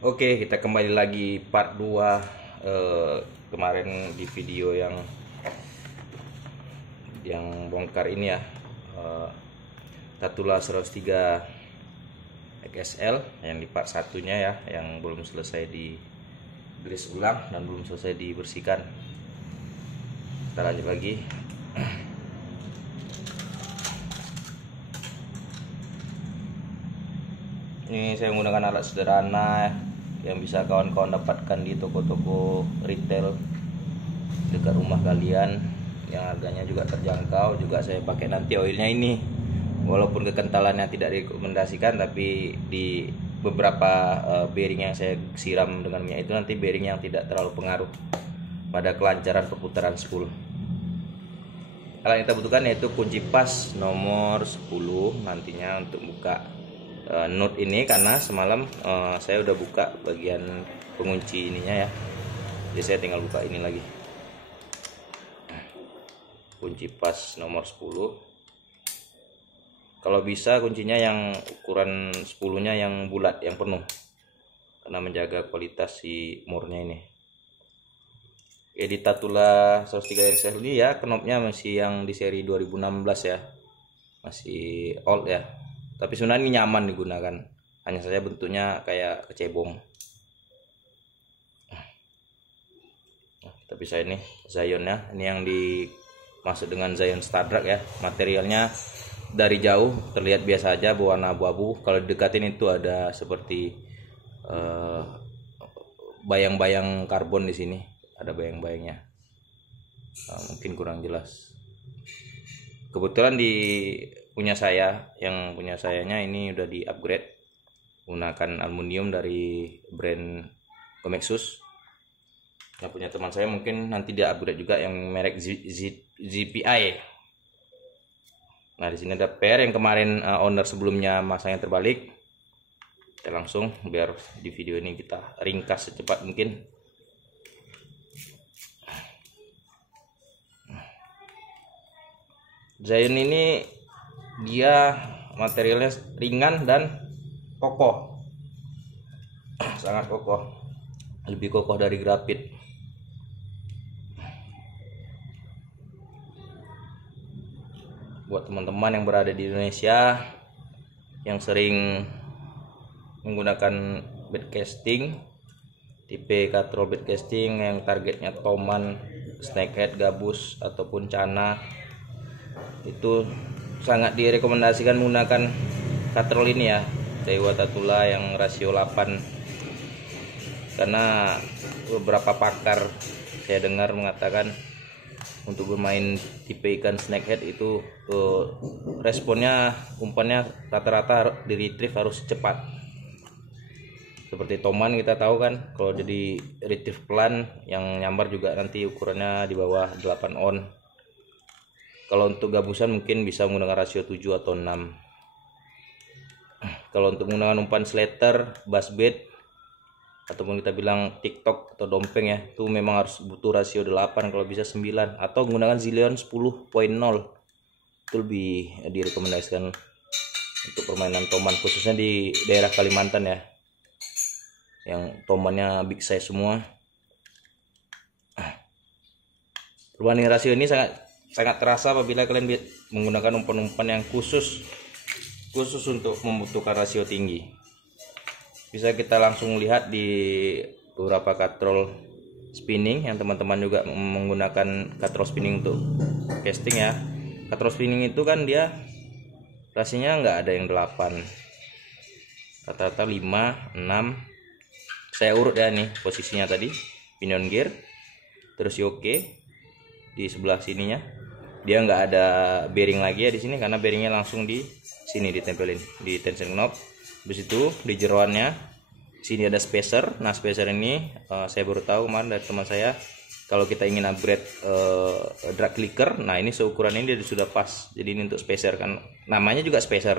Oke, kita kembali lagi part 2. Kemarin di video yang bongkar ini ya, Tatula 103 XL yang di part satunya ya, yang belum selesai di grease ulang dan belum selesai dibersihkan. Kita lanjut lagi. Ini saya menggunakan alat sederhana yang bisa kawan-kawan dapatkan di toko-toko retail dekat rumah kalian, yang harganya juga terjangkau. Juga saya pakai nanti oilnya ini, walaupun kekentalannya tidak direkomendasikan, tapi di beberapa bearing yang saya siram dengan minyak itu nanti bearing yang tidak terlalu pengaruh pada kelancaran perputaran spool. Alat yang kita butuhkan yaitu kunci pas nomor 10 nantinya untuk buka nut ini, karena semalam saya udah buka bagian pengunci ininya ya, jadi saya tinggal buka ini lagi. Kunci pas nomor 10, kalau bisa kuncinya yang ukuran 10-nya yang bulat, yang penuh, karena menjaga kualitas si murnya ini. Oke, di Tatula 103 XL ini ya, knopnya masih yang di seri 2016 ya, masih old ya, tapi sebenarnya ini nyaman digunakan, hanya saja bentuknya kayak kecebong. Tapi saya ini Zionnya, ini yang dimaksud dengan Zion Stardrag ya. Materialnya dari jauh terlihat biasa aja, berwarna abu-abu. Kalau didekatin itu ada seperti bayang-bayang karbon di sini, ada bayang-bayangnya. Mungkin kurang jelas. Kebetulan di punya saya, yang punya sayanya ini udah di upgrade menggunakan aluminium dari brand Comexus. Yang punya teman saya mungkin nanti dia upgrade juga yang merek ZPI. Nah, di sini ada pair yang kemarin owner sebelumnya masangnya terbalik. Kita langsung, biar di video ini kita ringkas secepat mungkin. Zion ini dia materialnya ringan dan kokoh, sangat kokoh, lebih kokoh dari grafit. Buat teman-teman yang berada di Indonesia yang sering menggunakan bed casting, tipe katrol bed casting yang targetnya toman, snakehead, gabus ataupun cana, itu sangat direkomendasikan menggunakan katrol ini ya, Dewa Tatula yang rasio 8, karena beberapa pakar saya dengar mengatakan untuk bermain tipe ikan snakehead itu responnya, umpannya rata-rata di retrieve harus cepat. Seperti toman kita tahu kan, kalau jadi retrieve pelan, yang nyambar juga nanti ukurannya di bawah 8 on. Kalau untuk gabusan mungkin bisa menggunakan rasio 7 atau 6. Kalau untuk menggunakan umpan slater, buzzbait, ataupun kita bilang TikTok atau dompeng ya, itu memang harus butuh rasio 8, kalau bisa 9, atau menggunakan Zillion 10.0. Itu lebih direkomendasikan untuk permainan toman, khususnya di daerah Kalimantan ya, yang tomannya big size semua. Perubahan rasio ini sangat terasa apabila kalian menggunakan umpan-umpan yang khusus untuk membutuhkan rasio tinggi. Bisa kita langsung lihat di beberapa katrol spinning yang teman-teman juga menggunakan katrol spinning untuk casting ya. Katrol spinning itu kan dia rasionya nggak ada yang 8, rata-rata 5, 6. Saya urut ya nih posisinya tadi, pinion gear, terus yoke di sebelah sininya. Dia nggak ada bearing lagi ya di sini, karena bearingnya langsung di sini ditempelin di tension knob. Habis itu di jeroannya sini ada spacer. Nah, spacer ini saya baru tahu kemarin dari teman saya, kalau kita ingin upgrade drag clicker, nah ini seukuran ini dia sudah pas. Jadi ini untuk spacer kan, namanya juga spacer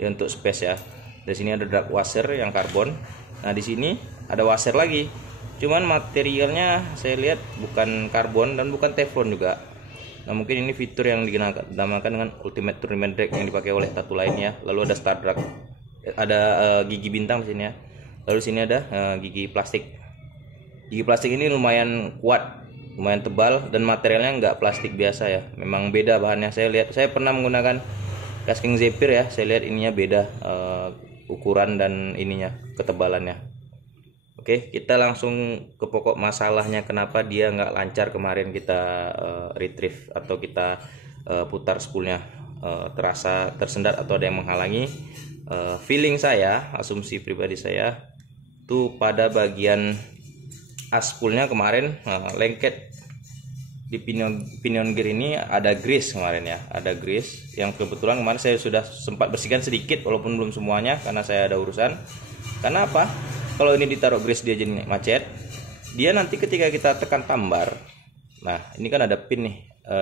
dia untuk space ya. Di sini ada drag washer yang karbon. Nah, di sini ada washer lagi, cuman materialnya saya lihat bukan karbon dan bukan teflon juga. Nah, mungkin ini fitur yang dinamakan dengan Ultimate Tournament Drag yang dipakai oleh Tatula lainnya. Lalu ada Stardrag, ada gigi bintang di sini ya. Lalu sini ada gigi plastik. Gigi plastik ini lumayan kuat, lumayan tebal, dan materialnya nggak plastik biasa ya. Memang beda bahannya. Saya pernah menggunakan casking Zephyr ya. Saya lihat ininya beda ukuran dan ininya, ketebalannya. Oke, kita langsung ke pokok masalahnya, kenapa dia nggak lancar kemarin kita retrieve atau kita putar spoolnya, terasa tersendat atau ada yang menghalangi. Feeling saya, asumsi pribadi saya, tuh pada bagian spoolnya kemarin lengket. Di pinion gear ini ada grease kemarin ya, ada grease yang kebetulan kemarin saya sudah sempat bersihkan sedikit walaupun belum semuanya karena saya ada urusan. Karena apa? Kalau ini ditaruh grease dia jadi macet, dia nanti ketika kita tekan tambar, nah ini kan ada pin nih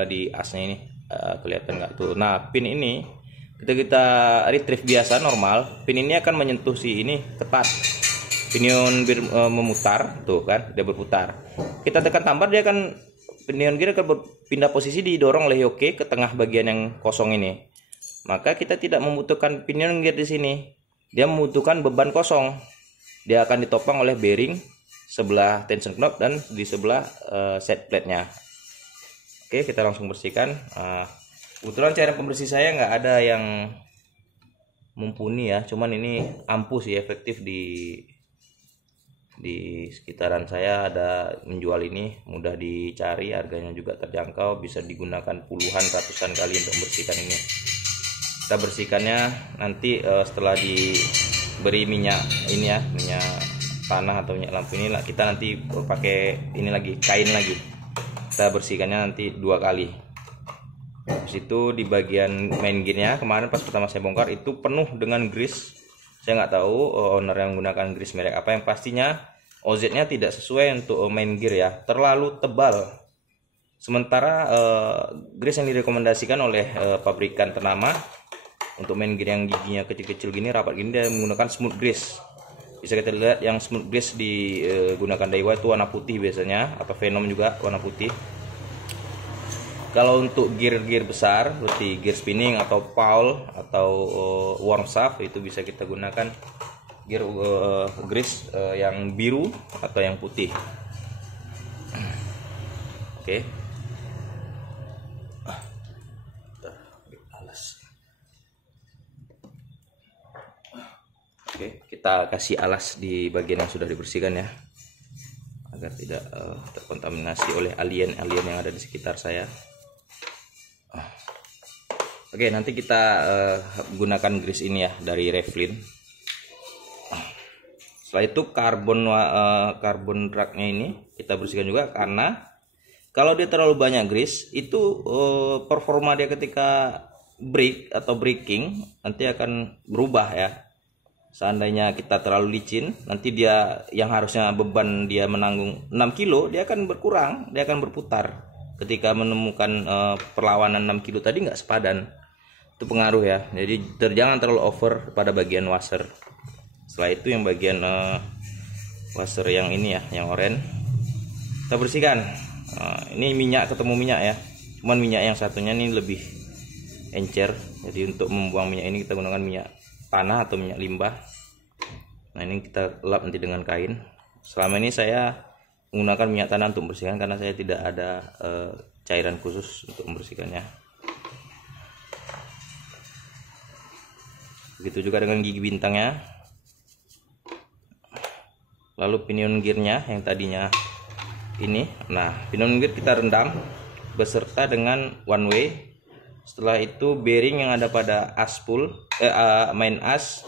di asnya ini, kelihatan nggak tuh? Nah pin ini ketika kita retrieve biasa normal, pin ini akan menyentuh si ini ketat, pinion gear memutar tuh kan, dia berputar. Kita tekan tambar, dia akan pinion gear akan berpindah posisi, didorong oleh yoke ke tengah bagian yang kosong ini. Maka kita tidak membutuhkan pinion gear di sini, dia membutuhkan beban kosong. Dia akan ditopang oleh bearing sebelah tension knob dan di sebelah set plate-nya. Oke, kita langsung bersihkan. Kebetulan cairan pembersih saya nggak ada yang mumpuni ya, cuman ini ampuh sih, efektif di sekitaran saya ada menjual ini, mudah dicari, harganya juga terjangkau, bisa digunakan puluhan ratusan kali untuk membersihkan ini. Kita bersihkannya nanti setelah diberi minyak ini ya, minyak tanah atau minyak lampu ini, kita nanti pakai ini lagi, kain lagi, kita bersihkannya nanti 2 kali. Habis itu di bagian main gearnya kemarin pas pertama saya bongkar itu penuh dengan grease. Saya nggak tahu owner yang menggunakan grease merek apa, yang pastinya OZ-nya tidak sesuai untuk main gear ya, terlalu tebal. Sementara grease yang direkomendasikan oleh pabrikan ternama untuk main gear yang giginya kecil-kecil gini, rapat gini, dia menggunakan smooth grease. Bisa kita lihat yang smooth grease digunakan Daiwa itu warna putih biasanya, atau Venom juga warna putih. Kalau untuk gear-gear besar seperti gear spinning atau Paul atau worm shaft, itu bisa kita gunakan gear grease yang biru atau yang putih. Oke. Oke, kita kasih alas di bagian yang sudah dibersihkan ya, agar tidak terkontaminasi oleh alien-alien yang ada di sekitar saya. Oke, nanti kita gunakan grease ini ya dari Revlin. Setelah itu karbon raknya ini kita bersihkan juga, karena kalau dia terlalu banyak grease itu performa dia ketika brake atau braking nanti akan berubah ya. Seandainya kita terlalu licin, nanti dia yang harusnya beban dia menanggung 6 kilo, dia akan berkurang, dia akan berputar. Ketika menemukan perlawanan 6 kilo tadi nggak sepadan, itu pengaruh ya. Jadi jangan terlalu over pada bagian washer. Setelah itu yang bagian washer yang ini ya, yang oranye, kita bersihkan. Ini minyak ketemu minyak ya, cuman minyak yang satunya ini lebih encer. Jadi untuk membuang minyak ini kita gunakan minyak tanah atau minyak limbah. Nah ini kita lap nanti dengan kain. Selama ini saya menggunakan minyak tanah untuk membersihkan karena saya tidak ada cairan khusus untuk membersihkannya. Begitu juga dengan gigi bintangnya. Lalu pinion gearnya yang tadinya ini, nah pinion gear kita rendam beserta dengan one way. Setelah itu bearing yang ada pada spool main as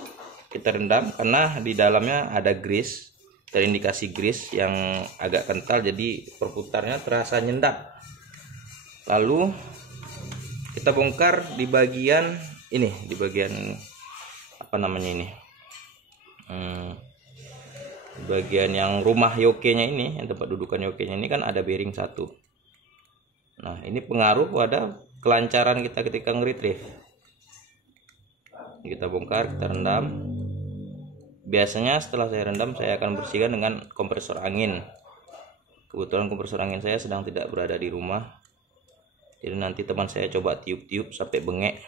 kita rendam, karena di dalamnya ada grease, terindikasi grease yang agak kental, jadi perputarnya terasa nyendat. Lalu kita bongkar di bagian ini, di bagian apa namanya ini, bagian yang rumah yoke-nya ini, yang tempat dudukan yoke-nya ini kan ada bearing satu. Nah ini pengaruh pada kelancaran kita ketika nge-retrieve. Kita bongkar, kita rendam. Biasanya setelah saya rendam, saya akan bersihkan dengan kompresor angin. Kebetulan kompresor angin saya sedang tidak berada di rumah, jadi nanti teman saya coba tiup-tiup sampai bengek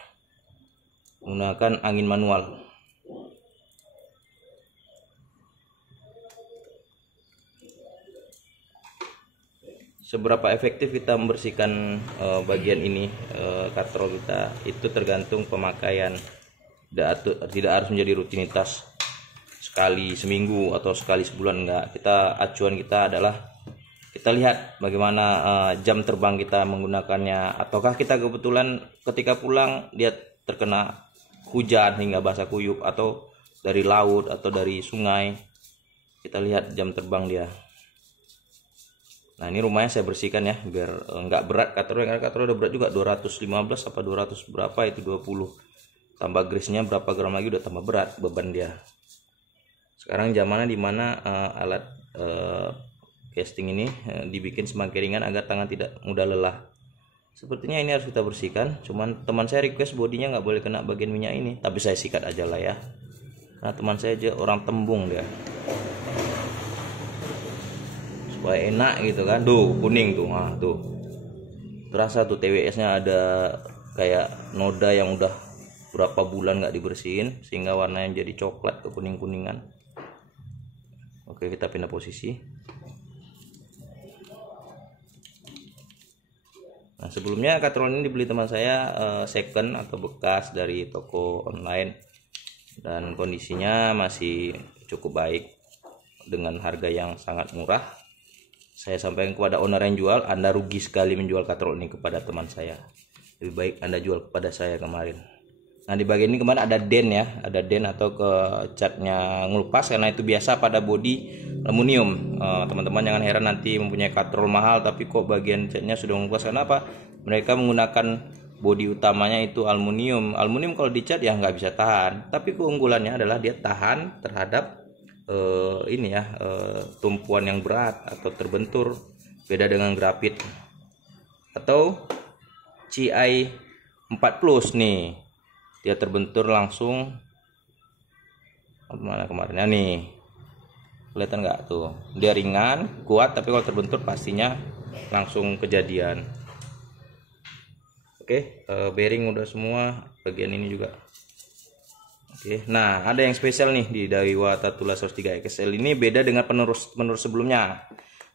menggunakan angin manual. seberapa efektif kita membersihkan bagian ini katrol kita itu tergantung pemakaian. Tidak harus menjadi rutinitas sekali seminggu atau sekali sebulan, enggak. Acuan kita adalah kita lihat bagaimana jam terbang kita menggunakannya, ataukah kita kebetulan ketika pulang dia terkena hujan hingga basah kuyup, atau dari laut atau dari sungai. Kita lihat jam terbang dia. Nah, ini rumahnya saya bersihkan ya biar nggak berat katrolnya, karena katrol udah berat juga, 215 apa 200 berapa itu, 20 tambah grease-nya berapa gram lagi udah tambah berat beban dia. Sekarang zamannya dimana alat casting ini dibikin semakin ringan agar tangan tidak mudah lelah. Sepertinya ini harus kita bersihkan. Cuman teman saya request bodinya nggak boleh kena bagian minyak ini, tapi saya sikat aja lah ya. Nah, teman saya aja orang Tembung dia, supaya enak gitu kan. Tuh kuning tuh, nah tuh terasa tuh TWS-nya ada kayak noda yang udah berapa bulan nggak dibersihin sehingga warnanya jadi coklat ke kuning-kuningan. Oke, kita pindah posisi. Nah, sebelumnya katrol ini dibeli teman saya second atau bekas dari toko online, dan kondisinya masih cukup baik dengan harga yang sangat murah. Saya sampaikan kepada owner yang jual, Anda rugi sekali menjual katrol ini kepada teman saya. Lebih baik Anda jual kepada saya kemarin. Nah, di bagian ini kemarin ada den ya, ada den atau ke catnya ngelupas, karena itu biasa pada bodi aluminium. Teman-teman jangan heran nanti mempunyai katrol mahal tapi kok bagian catnya sudah ngelupas. Karena apa? Mereka menggunakan bodi utamanya itu aluminium. Aluminium kalau dicat ya nggak bisa tahan, tapi keunggulannya adalah dia tahan terhadap tumpuan yang berat atau terbentur. Beda dengan grafit atau CI 4 Plus nih, dia terbentur langsung. Mana kemarinnya nih, kelihatan nggak tuh, dia ringan kuat, tapi kalau terbentur pastinya langsung kejadian. Oke, bearing udah semua, bagian ini juga. Oke, nah ada yang spesial nih di Daiwa Tatula 103 XL ini, beda dengan penerus sebelumnya.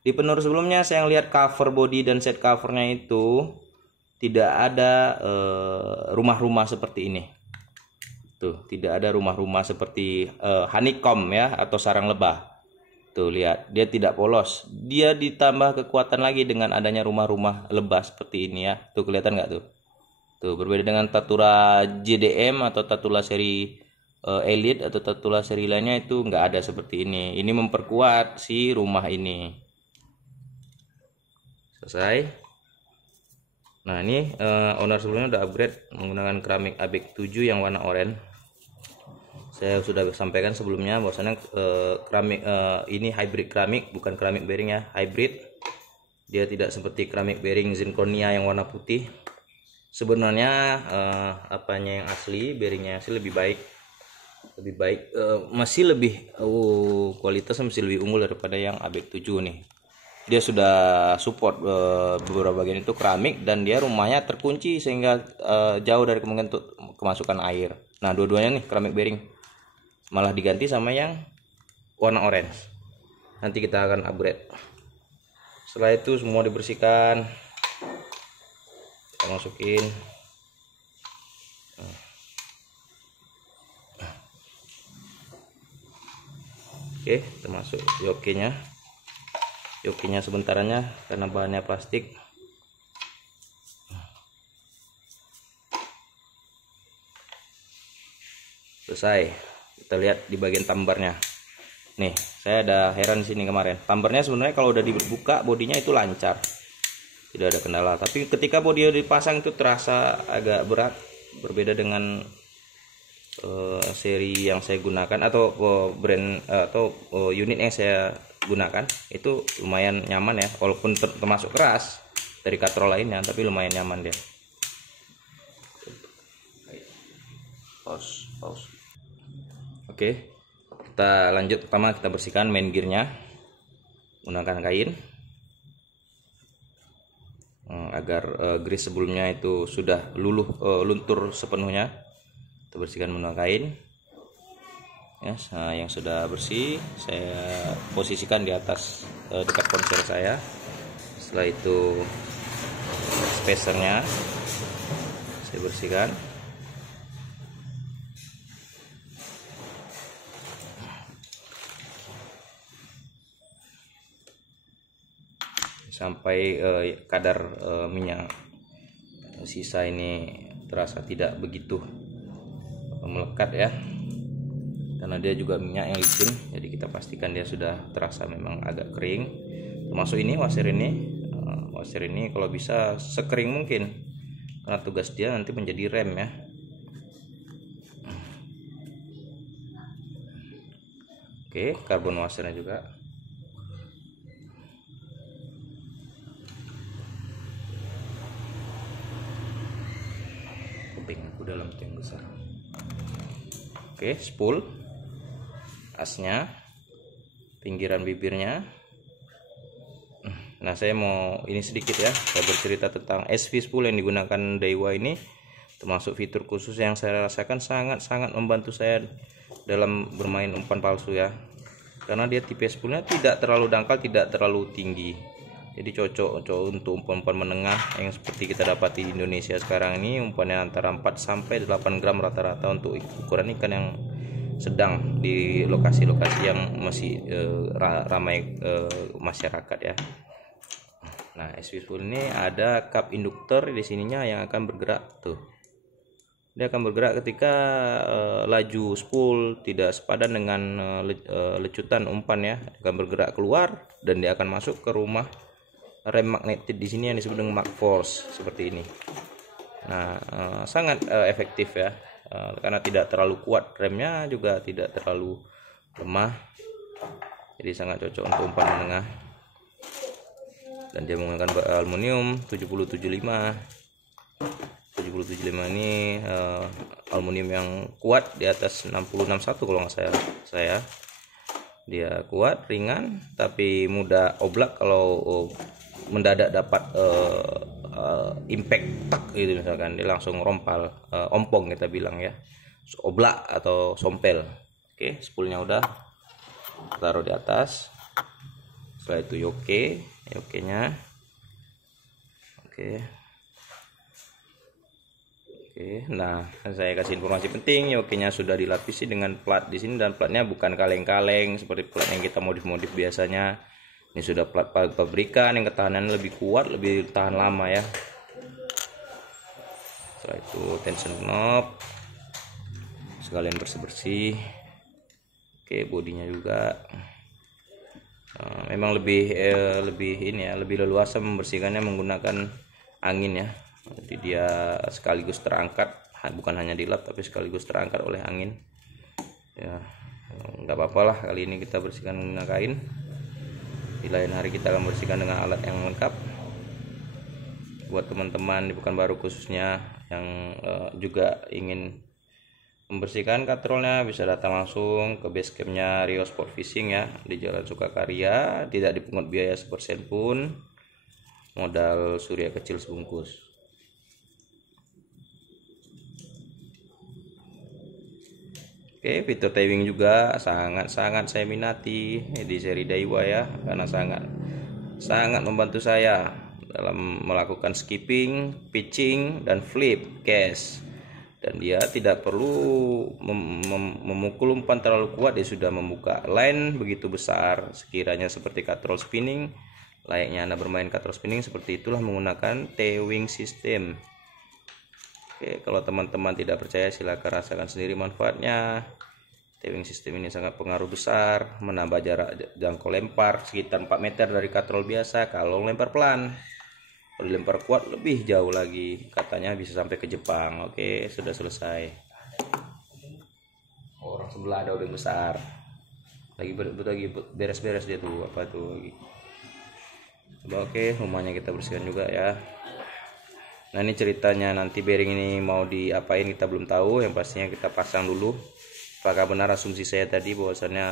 Di penerus sebelumnya saya lihat cover body dan set covernya itu tidak ada rumah-rumah seperti ini. Tuh, tidak ada rumah-rumah seperti honeycomb ya atau sarang lebah. Tuh lihat, dia tidak polos. Dia ditambah kekuatan lagi dengan adanya rumah-rumah lebah seperti ini ya. Tuh kelihatan nggak tuh? Tuh berbeda dengan Tatula JDM atau Tatula seri Elite atau Tatula seri lainnya, itu nggak ada seperti ini. Ini memperkuat si rumah ini. Selesai. Nah, ini owner sebelumnya udah upgrade menggunakan keramik ABEK 7 yang warna oranye. Saya sudah sampaikan sebelumnya bahwasanya keramik ini hybrid keramik, bukan keramik bearing ya, hybrid. Dia tidak seperti keramik bearing zirconia yang warna putih. Sebenarnya apanya yang asli, bearingnya asli lebih baik, masih lebih kualitasnya masih lebih unggul daripada yang ABEK 7 nih. Dia sudah support beberapa bagian itu keramik, dan dia rumahnya terkunci sehingga jauh dari kemungkinan untuk kemasukan air. Nah, dua-duanya nih keramik bearing malah diganti sama yang warna orange. Nanti kita akan upgrade. Setelah itu semua dibersihkan, kita masukin. Oke, termasuk yokinya. Yokinya sebentarannya karena bahannya plastik. Selesai. Kita lihat di bagian tambarnya. Nih, saya ada heran di sini kemarin. Tambarnya sebenarnya kalau udah dibuka bodinya itu lancar, tidak ada kendala. Tapi ketika bodi dipasang itu terasa agak berat, berbeda dengan seri yang saya gunakan atau brand atau unit yang saya gunakan. Itu lumayan nyaman ya, walaupun termasuk keras dari katrol lainnya, tapi lumayan nyaman dia. Pause. Oke, kita lanjut. Pertama kita bersihkan main gearnya menggunakan kain agar grease sebelumnya itu sudah luntur sepenuhnya. Kita bersihkan menggunakan kain ya. Nah, yang sudah bersih saya posisikan di atas dekat ponsel saya. Setelah itu spacernya saya bersihkan. Sampai kadar minyak sisa ini terasa tidak begitu melekat ya, karena dia juga minyak yang licin, jadi kita pastikan dia sudah terasa memang agak kering. Termasuk ini washer ini kalau bisa sekering mungkin, karena tugas dia nanti menjadi rem ya. Oke, karbon washernya juga. Kuping aku dalam yang besar. Oke, spool, asnya, pinggiran bibirnya. Nah, saya mau ini sedikit ya, saya bercerita tentang SV spool yang digunakan Daiwa ini, termasuk fitur khusus yang saya rasakan sangat-sangat membantu saya dalam bermain umpan palsu ya. Karena dia tipe spoolnya tidak terlalu dangkal, tidak terlalu tinggi. Jadi cocok untuk umpan-umpan menengah yang seperti kita dapat di Indonesia sekarang ini, umpannya antara 4 sampai 8 gram rata-rata untuk ukuran ikan yang sedang di lokasi-lokasi yang masih ramai masyarakat ya. Nah, SV spool ini ada kap induktor di sininya yang akan bergerak tuh. Dia akan bergerak ketika laju spool tidak sepadan dengan lecutan umpan ya. Akan bergerak keluar dan dia akan masuk ke rumah rem magnetit di sini yang disebut dengan mag force seperti ini. Nah, sangat efektif ya, karena tidak terlalu kuat remnya, juga tidak terlalu lemah, jadi sangat cocok untuk umpan menengah. Dan dia menggunakan aluminium 7075 ini aluminium yang kuat di atas 6061 kalau nggak saya. Dia kuat, ringan, tapi mudah oblak kalau mendadak dapat impact tak gitu, misalkan dia langsung rompal, ompong kita bilang ya, oblak atau sompel. Oke, spoolnya udah taruh di atas. Setelah itu yoke-nya. Oke, nah saya kasih informasi penting, yoke-nya sudah dilapisi dengan plat di sini, dan platnya bukan kaleng-kaleng seperti plat yang kita modif-modif biasanya. Ini sudah plat pabrikan yang ketahanan lebih kuat, lebih tahan lama ya. Setelah itu tension knob, sekalian bersih-bersih. Oke, bodinya juga. Memang lebih ini ya, lebih leluasa membersihkannya menggunakan angin ya. Jadi dia sekaligus terangkat, bukan hanya dilap tapi sekaligus terangkat oleh angin ya. Nggak apa-apa lah, kali ini kita bersihkan menggunakan kain, di lain hari kita akan bersihkan dengan alat yang lengkap. Buat teman-teman di Pekanbaru khususnya yang juga ingin membersihkan katrolnya, bisa datang langsung ke base campnya Rio Sport Fishing ya, di Jalan Sukakarya. Tidak dipungut biaya sepersen pun, modal surya kecil sebungkus. Oke, fitur towing juga sangat-sangat saya minati di seri Daiwa ya, karena sangat membantu saya dalam melakukan skipping, pitching, dan flip cast. Dan dia tidak perlu memukul umpan terlalu kuat, dia sudah membuka line begitu besar. Sekiranya seperti katrol spinning, layaknya Anda bermain katrol spinning, seperti itulah menggunakan towing system. Oke, kalau teman-teman tidak percaya silakan rasakan sendiri manfaatnya. Towing system ini sangat pengaruh besar, menambah jarak jangkau lempar sekitar 4 meter dari katrol biasa kalau lempar pelan. Kalau dilempar kuat lebih jauh lagi, katanya bisa sampai ke Jepang. Oke, sudah selesai. Orang sebelah ada udang besar, lagi beres-beres dia tuh, apa tuh lagi. Oke, rumahnya kita bersihkan juga ya. Nah, ini ceritanya, nanti bearing ini mau diapain kita belum tahu. Yang pastinya kita pasang dulu. Apakah benar asumsi saya tadi bahwasannya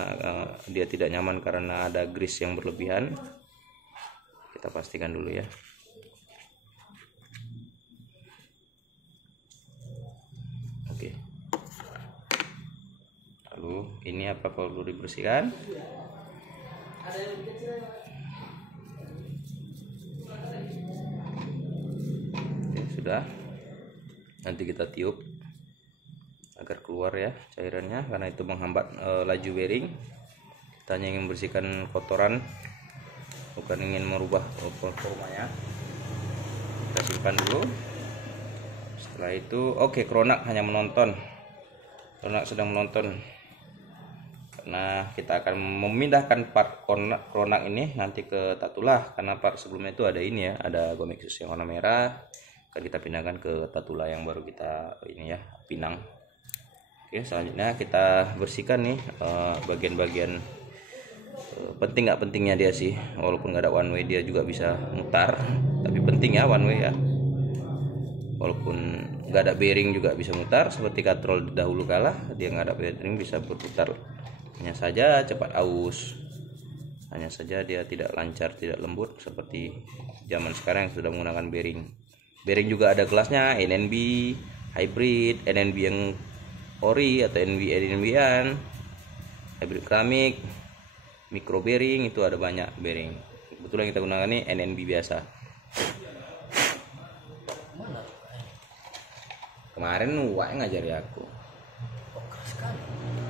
dia tidak nyaman karena ada grease yang berlebihan? Kita pastikan dulu ya. Oke. Lalu ini apa perlu dibersihkan? sudah. Nanti kita tiup agar keluar ya cairannya, karena itu menghambat laju bearing. Kita hanya ingin membersihkan kotoran, bukan ingin merubah performanya. Kita simpan dulu. Setelah itu oke, Kronak hanya menonton. Kronak sedang menonton, karena kita akan memindahkan part Kronak ini nanti ke Tatula, karena part sebelumnya itu ada ini ya, ada Gomexus yang warna merah, akan kita pindahkan ke Tatula yang baru kita ini ya, pinang. Oke, selanjutnya kita bersihkan nih bagian-bagian penting nggak pentingnya dia sih. Walaupun nggak ada one way dia juga bisa mutar, tapi penting ya one way ya. Walaupun nggak ada bearing juga bisa mutar, seperti katrol dahulu kala dia nggak ada bearing bisa berputar. Hanya saja cepat aus, hanya saja dia tidak lancar, tidak lembut seperti zaman sekarang yang sudah menggunakan bearing. Bearing juga ada kelasnya, NNB hybrid, NNB yang ori atau NNB-an, hybrid keramik, micro bearing, itu ada banyak bearing. Kebetulan kita gunakan ini NNB biasa. Kemarin Wak ngajari aku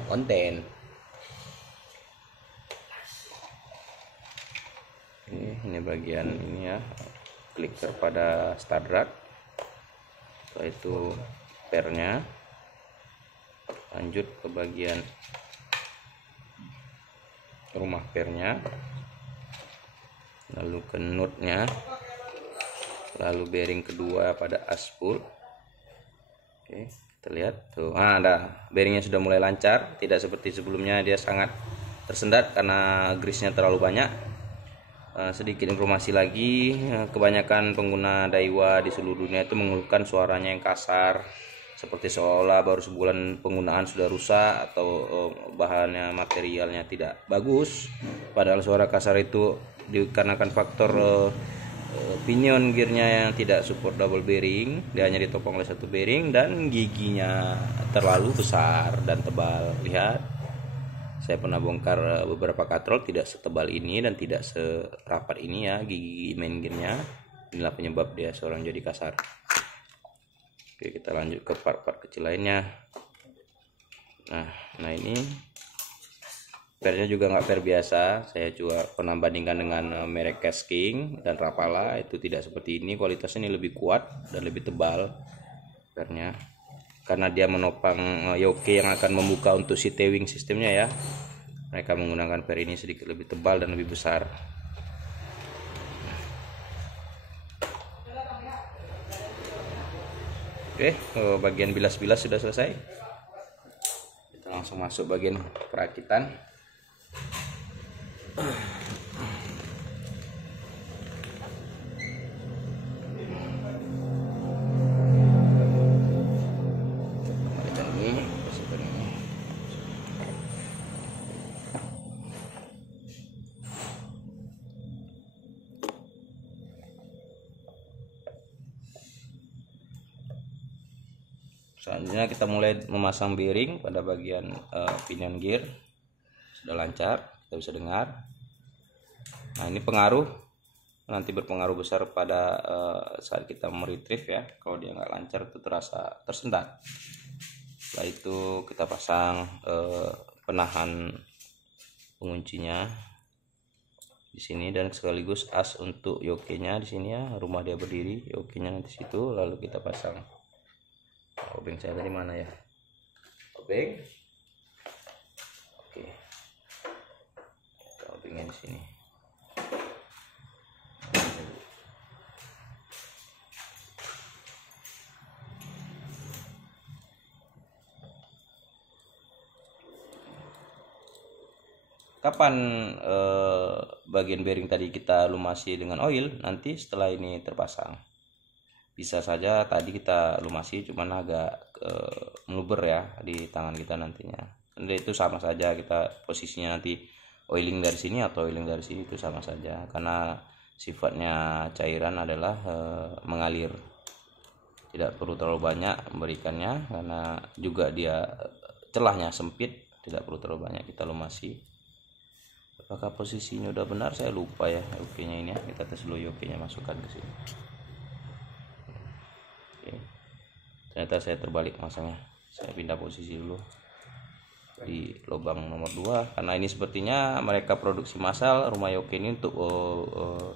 konten ini bagian ini ya, clicker pada start. Setelah itu pernya, lanjut ke bagian rumah pernya, lalu ke nutnya, lalu bearing kedua pada aspul. Oke, kita lihat tuh, ada bearingnya sudah mulai lancar, tidak seperti sebelumnya dia sangat tersendat karena grease-nya terlalu banyak. Sedikit informasi lagi, kebanyakan pengguna Daiwa di seluruh dunia itu mengeluhkan suaranya yang kasar, seperti seolah baru sebulan penggunaan sudah rusak atau bahannya materialnya tidak bagus. Padahal suara kasar itu dikarenakan faktor pinion gearnya yang tidak support double bearing, dia hanya ditopang oleh satu bearing, dan giginya terlalu besar dan tebal. Lihat, saya pernah bongkar beberapa katrol tidak setebal ini dan tidak serapat ini ya gigi main gearnya. Inilah penyebab dia seorang jadi kasar. Oke, kita lanjut ke part-part kecil lainnya. Nah ini pernya juga nggak per biasa. Saya juga pernah bandingkan dengan merek Casking dan Rapala, itu tidak seperti ini. Kualitasnya ini lebih kuat dan lebih tebal pernya, karena dia menopang yoke yang akan membuka untuk si T-wing sistemnya ya. Mereka menggunakan per ini sedikit lebih tebal dan lebih besar. Oke, bagian bilas-bilas sudah selesai. Kita langsung masuk bagian perakitan. Selanjutnya kita mulai memasang bearing pada bagian pinion gear. Sudah lancar, kita bisa dengar. Nah ini pengaruh, nanti berpengaruh besar pada saat kita meretrieve ya. Kalau dia nggak lancar itu terasa tersendat. Setelah itu kita pasang penahan penguncinya di sini, dan sekaligus as untuk yoke-nya di sini ya. Rumah dia berdiri, yoke-nya nanti situ. Lalu kita pasang obeng saya tadi mana ya, obeng. Oke, obengnya di sini. Kapan bagian bearing tadi kita lumasi dengan oil? Nanti setelah ini terpasang. Bisa saja tadi kita lumasi cuman agak meluber ya di tangan kita nantinya. Jadi itu sama saja, kita posisinya nanti oiling dari sini atau oiling dari sini itu sama saja, karena sifatnya cairan adalah mengalir. Tidak perlu terlalu banyak memberikannya, karena juga dia celahnya sempit, tidak perlu terlalu banyak kita lumasi. Apakah posisinya udah benar? Saya lupa ya. Oke-nya ini ya, kita tes dulu oke-nya, masukkan ke sini. ternyata saya terbalik masangnya. Saya pindah posisi dulu di lubang nomor 2 karena ini sepertinya mereka produksi massal rumah Yoke ini untuk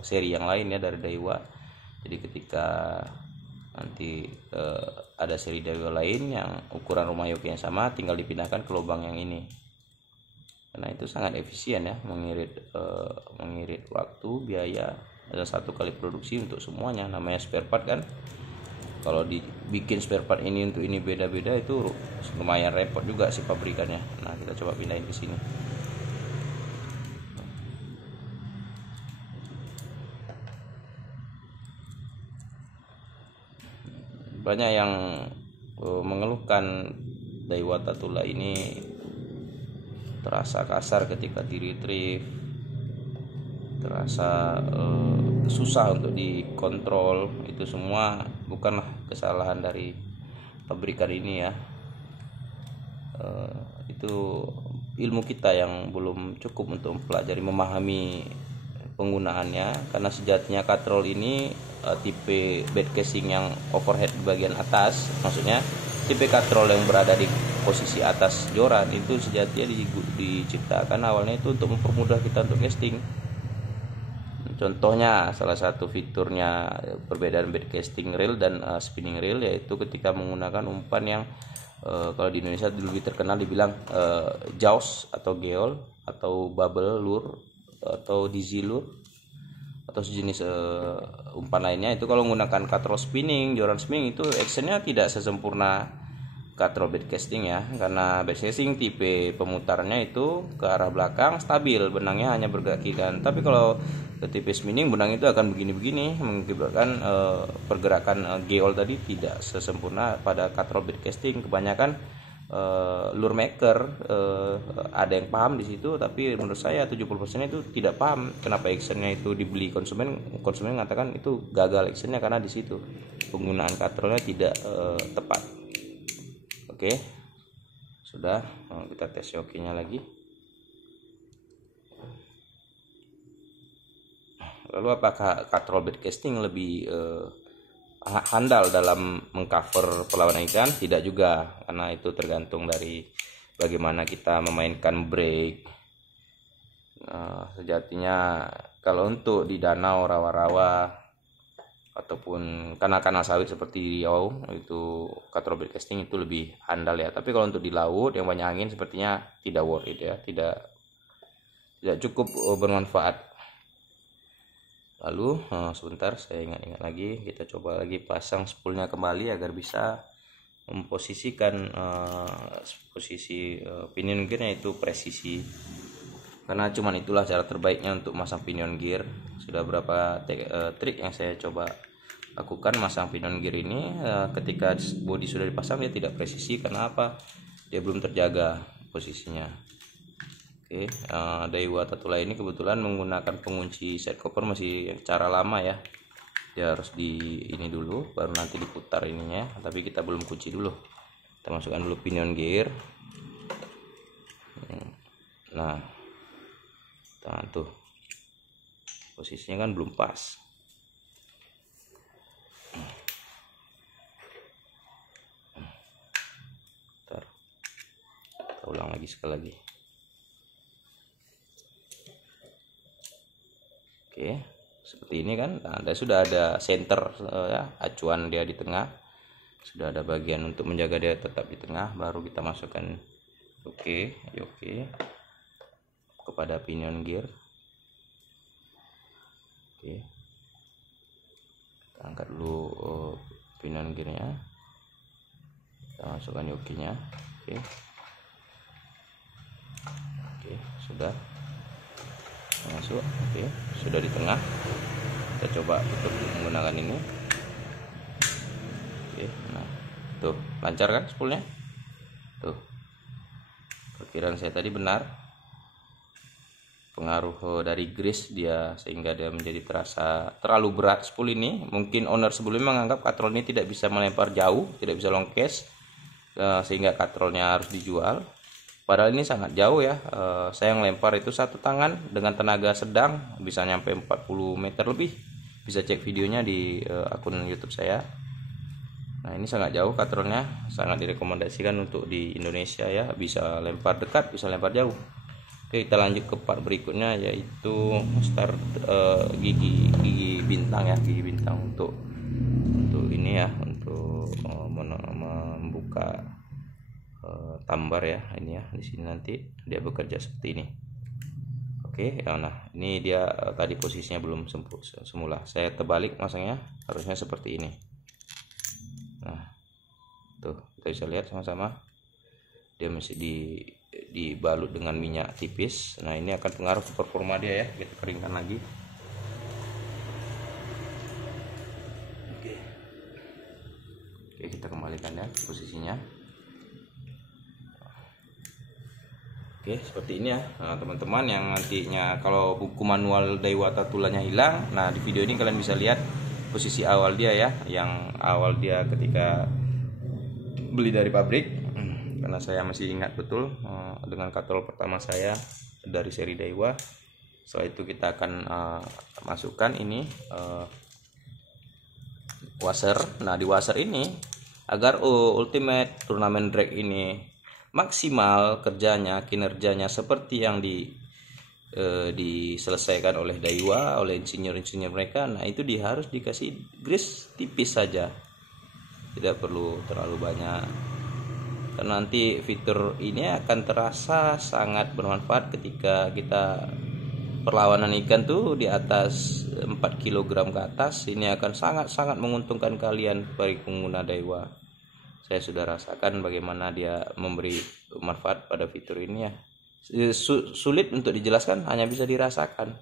seri yang lain ya dari Daiwa. Jadi ketika nanti ada seri Daiwa lain yang ukuran rumah Yoke yang sama, tinggal dipindahkan ke lubang yang ini. Karena itu sangat efisien ya, mengirit waktu, biaya, ada 1 kali produksi untuk semuanya. Namanya spare part kan, kalau dibikin spare part ini untuk ini beda-beda itu lumayan repot juga si pabrikannya. Nah, kita coba pindahin ke sini. Banyak yang mengeluhkan Daiwa Tatula ini terasa kasar ketika di retrieve, terasa susah untuk dikontrol. Itu semua bukanlah kesalahan dari pabrikan ini ya, itu ilmu kita yang belum cukup untuk mempelajari, memahami penggunaannya. Karena sejatinya katrol ini tipe bed casing yang overhead di bagian atas, maksudnya tipe katrol yang berada di posisi atas joran itu sejatinya diciptakan awalnya itu untuk mempermudah kita untuk casting. Contohnya salah satu fiturnya perbedaan bed casting reel dan spinning reel, yaitu ketika menggunakan umpan yang kalau di Indonesia dulu lebih terkenal dibilang jaws atau geol atau bubble lure atau dizzy lure atau sejenis umpan lainnya. Itu kalau menggunakan katrol spinning, joran spinning itu actionnya tidak sesempurna katrol bed casting ya, karena bed casting tipe pemutarannya itu ke arah belakang stabil, benangnya hanya bergerak kiri kanan. Tapi kalau ke tipe spinning, benang itu akan begini-begini, mengakibatkan pergerakan geol tadi tidak sesempurna pada katrol bed casting. Kebanyakan lure maker ada yang paham di situ, tapi menurut saya 70% itu tidak paham kenapa actionnya itu dibeli konsumen mengatakan itu gagal actionnya karena di situ penggunaan katrolnya tidak tepat. Oke, sudah. Kita tes yokinya lagi. Lalu apakah katrol bed casting lebih handal dalam mengcover perlawanan ikan? Tidak juga, karena itu tergantung dari bagaimana kita memainkan break. Sejatinya kalau untuk di danau, rawa-rawa ataupun kanal-kanal sawit seperti Riau, itu katrol bed casting itu lebih handal ya. Tapi kalau untuk di laut yang banyak angin sepertinya tidak worth it ya, tidak cukup bermanfaat. Lalu sebentar, saya ingat-ingat lagi, kita coba lagi pasang spoolnya kembali agar bisa memposisikan posisi pinion gearnya itu presisi. Karena cuman itulah cara terbaiknya untuk masang pinion gear. Sudah berapa trik yang saya coba lakukan masang pinion gear ini, ketika bodi sudah dipasang dia tidak presisi. Karena apa? Dia belum terjaga posisinya. Oke, Daiwa Tatula ini kebetulan menggunakan pengunci side cover masih cara lama ya. Dia harus di ini dulu, baru nanti diputar ininya. Tapi kita belum kunci dulu. Kita masukkan dulu pinion gear. Nah, tuh posisinya kan belum pas. Ntar kita ulang lagi sekali lagi. Oke, seperti ini kan. Nah, sudah ada center ya, acuan dia di tengah. Sudah ada bagian untuk menjaga dia tetap di tengah. Baru kita masukkan oke kepada pinion gear. Oke, kita angkat dulu pinion gearnya, kita masukkan yokinya. Oke, sudah masuk. Oke, sudah di tengah. Kita coba tutup menggunakan ini. Oke, nah tuh lancar kan spoolnya tuh. Perkiraan saya tadi benar. Pengaruh dari grease dia sehingga dia menjadi terasa terlalu berat spool ini. Mungkin owner sebelumnya menganggap katrol ini tidak bisa melempar jauh, tidak bisa long cast, sehingga katrolnya harus dijual. Padahal ini sangat jauh ya. Saya ngelempar itu satu tangan dengan tenaga sedang bisa nyampe 40 meter lebih. Bisa cek videonya di akun YouTube saya. Nah ini sangat jauh katrolnya, sangat direkomendasikan untuk di Indonesia ya, bisa lempar dekat, bisa lempar jauh. Oke, kita lanjut ke part berikutnya, yaitu start gigi bintang ya, gigi bintang untuk ini ya, untuk membuka tambar ya. Ini ya, di sini nanti dia bekerja seperti ini. Oke ya, nah ini dia tadi posisinya belum semula, saya terbalik masangnya, harusnya seperti ini. Nah tuh, kita bisa lihat sama-sama dia masih dibalut dengan minyak tipis. Nah ini akan pengaruh ke performa dia ya, kita keringkan lagi. Oke, kita kembalikan ya posisinya. Oke, seperti ini ya. Nah, teman-teman yang nantinya kalau buku manual Daiwa Tatulanya hilang, nah di video ini kalian bisa lihat posisi awal dia ya, yang awal dia ketika beli dari pabrik. Karena saya masih ingat betul dengan katrol pertama saya dari seri Daiwa. Setelah itu kita akan masukkan ini washer. Nah di washer ini, agar ultimate turnamen drag ini maksimal kerjanya, kinerjanya seperti yang diselesaikan oleh Daiwa, oleh insinyur-insinyur mereka. Nah itu harus dikasih grease tipis saja, tidak perlu terlalu banyak, karena nanti fitur ini akan terasa sangat bermanfaat ketika kita perlawanan ikan tuh di atas 4 kg ke atas. Ini akan sangat-sangat menguntungkan kalian bagi pengguna Daiwa. Saya sudah rasakan bagaimana dia memberi manfaat pada fitur ini ya. Sulit untuk dijelaskan, hanya bisa dirasakan.